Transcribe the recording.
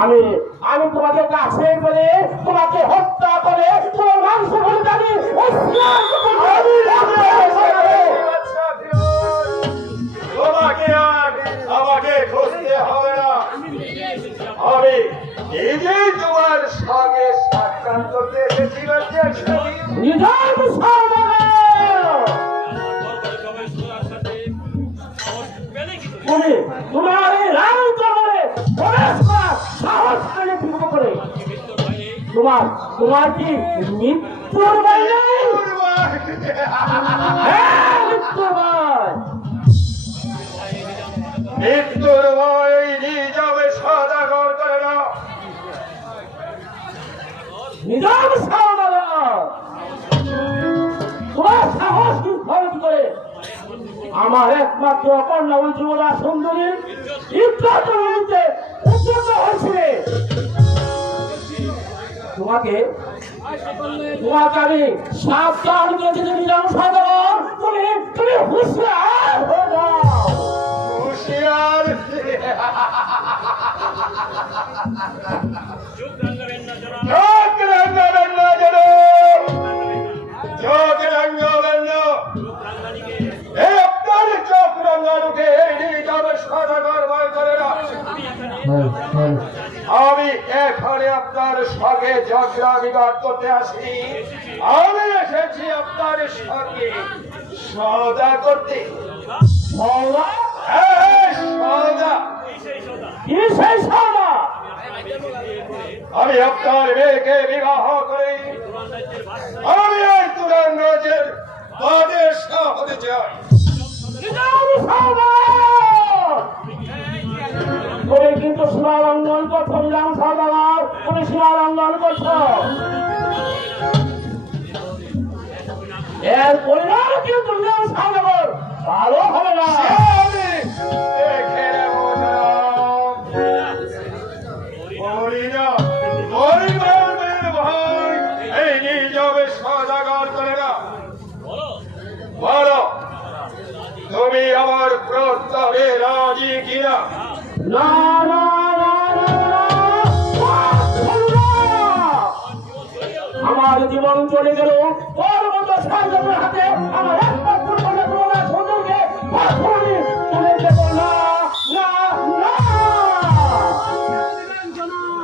আমি আমি তোমাকে কাছে করে তোমাকে হত্যা করে তোমার মাংস বলে জানি তোমাকে আর আমাকে খুঁজতে হবে না, আমি নিজেই তোমার সঙ্গে সাক্ষাৎ করতে এসেছি। তুমি তোমার এই রাজনগরে প্রবেশ করার সাহস পেলে বিপদ করে তোমার তোমার কি মৃত্যুর ভয় নেই? হ্যাঁ, মৃত্যুর ভয়। মৃত্যুর ভয় নিজবে সদাগর করে না। নিজাম সওদাগর তোমার সাহস কি খরচ করে আমার একমাত্র কন্যা উজ্জ্বলা সুন্দরী ইজ্জত নিতে উদ্যত হয়েছে। তোমাকে তোমাকে আমি সাবধান করেছি নিজাম সওদাগর, তুমি তুমি হুঁশিয়ার হয়ে যাও। হুঁশিয়ার? চোখ রাঙাবেন না যেন, চোখ রাঙাবেন না। এই আপনার চোখ রাঙানোকে নিজবে সদাগর ভয় করে না। আমি এখানে আপনার সঙ্গে ঝগড়া বিবাদ করতে আসি, আমি এসেছি আপনার সঙ্গে সদা করতে। সওদা? হ্যাঁ, সদা। কি সেই সওদা? আমি আপনার মেয়েকে বিবাহ করি, আমি এই তুরান রাজ্যের বাদশাহ হতে চাই। নিজাম সওদাগর, তুমি কিন্তু সীমা লঙ্ঘন করছো। নিজাম সওদাগর, তুমি সীমা লঙ্ঘন করছো। এর পরিণাম কিন্তু নিজাম সওদাগর ভালো হবে না। আমি এখানে বললাম, পরিবারের ভাই এই নিজবে সদাগর করে না। বলো, তুমি আমার প্রস্তাবে রাজি কিনা? না না না না না, না। আমার জীবন চলে গেল তোর মতো সাহায্যের হাতে। আমার একমাত্র